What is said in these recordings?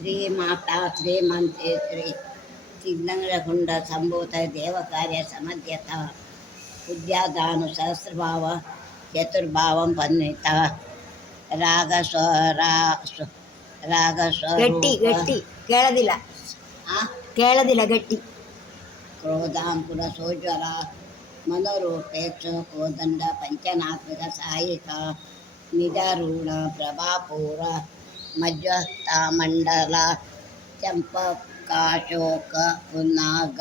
ಶ್ರೀಮಾತಾ ಶ್ರೀಮಂತೇಶ್ವರಿ ಸಿದ್ಧಂಗರಗುಂಡ ಸಂಭೂತ ದೇವಕಾರ್ಯ ಸಮಧ್ಯತ ಉದ್ಯಾದಾನು ಸಹಸ್ರಭಾವ ಚತುರ್ಭಾವಂ ಪನ್ವಿತ ರಾಗ ಗಟ್ಟಿ ಗಟ್ಟಿ ಕೇಳೋದಿಲ್ಲ ಕೇಳೋದಿಲ್ಲ ಗಟ್ಟಿ ಕ್ರೋಧಾಂಕುರ ಸೋಜ್ವಲ ಮನೋರೂಪೇಕ್ಷ ಕೋದಂಡ ಪಂಚನಾತ್ಮಕ ಸಹಾಯಿಕ ನಿಜಾರೂಢ ಪ್ರಭಾಪೂರ ಮಜ್ಜತಾಮಂಡಲ ಚಂಪಕಾಶೋಕ ಪುನ್ನಾಗ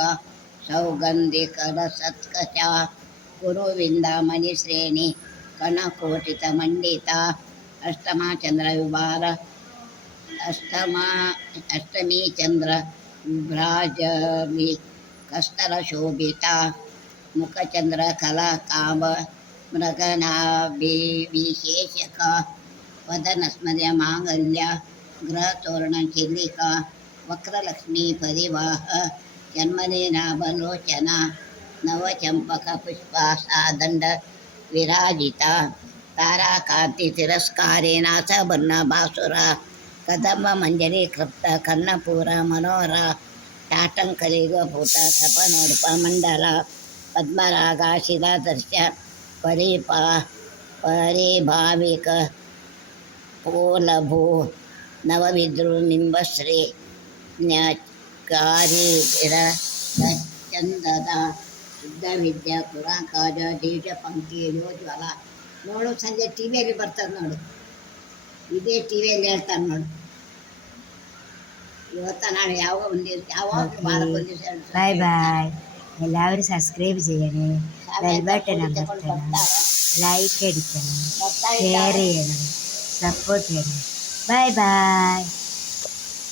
ಸೌಗಂಧಿಕರ ಸತ್ಕಚ ಗುರುವಿಂದ ಮಣಿಶ್ರೇಣಿ ಕಣಕೋಟಿತ ಮಂಡಿತ ಅಷ್ಟಮ ಚಂದ್ರ ವಿಭಾರ ಅಷ್ಟಮಿ ಚಂದ್ರ ವಿಭ್ರಾಜವಿ ಕಸ್ತರ ಶೋಭಿತ ಮುಖಚಂದ್ರ ಕಲಾ ಕಾಮ ಮೃಗನಾಭಿಷೇಷಕ ವದನಸ್ಮರ್ಯ ಮಾಂಗಲ್ಯ ಗೃಹತೋರಣ ಚಿಲ್ಲಿಕ ವಕ್ರಲಕ್ಷ್ಮೀ ಪರಿವಾಹ ಜನ್ಮನೇ ನಾಭಲೋಚನ ನವಚಂಪಕ ಪುಷ್ಪಾಸಾದಂಡ ವಿರಾಜಿತ ತಾರಾಕಾಂತಿ ತಿರಸ್ಕಾರೇಣ ಸಬರ್ಣ ಬಾಸುರ ಕದಂಬ ಮಂಜರಿ ಕೃಪ್ತ ಕರ್ಣಪೂರ ಮನೋಹರ ಟಾಟಂಕಲಿಗಭೂತ ಸಪನೋಡುಪ ಮಂಡಲ ಪದ್ಮರಾಗ ಶಿಲಾದರ್ಶ ಪರಿಭಾವಿಕ ಪೋಲಭೂ ನವವಿದ್ರು ನಿಂಬಶ್ರೀ ಜ್ಞಾಕಾರಿರ ಚಂದದ ಶುದ್ಧ ವಿದ್ಯಾ ಪುರಾಕಾಜ ದೇಶ ಪಂಕ್ತಿ ಯೋಜ್ವಲ ನೋಡು ಸಂಜೆ ಟಿ ವಿಯಲ್ಲಿ ಬರ್ತದೆ ನೋಡು ಇದೇ ಟಿ ವಿಯಲ್ಲಿ ಹೇಳ್ತಾರೆ ನೋಡು ಇವತ್ತ നാളെ ಯಾವಾಗ ബൈ ബൈ എല്ലാവരും സബ്സ്ക്രൈബ് ചെയ്യണേ ബെൽ ബട്ടൺ അമർത്തണം ലൈക്ക് അടിക്കണം ഷെയർ ചെയ്യണം സപ്പോർട്ട് ചെയ്യണം ബൈ ബൈ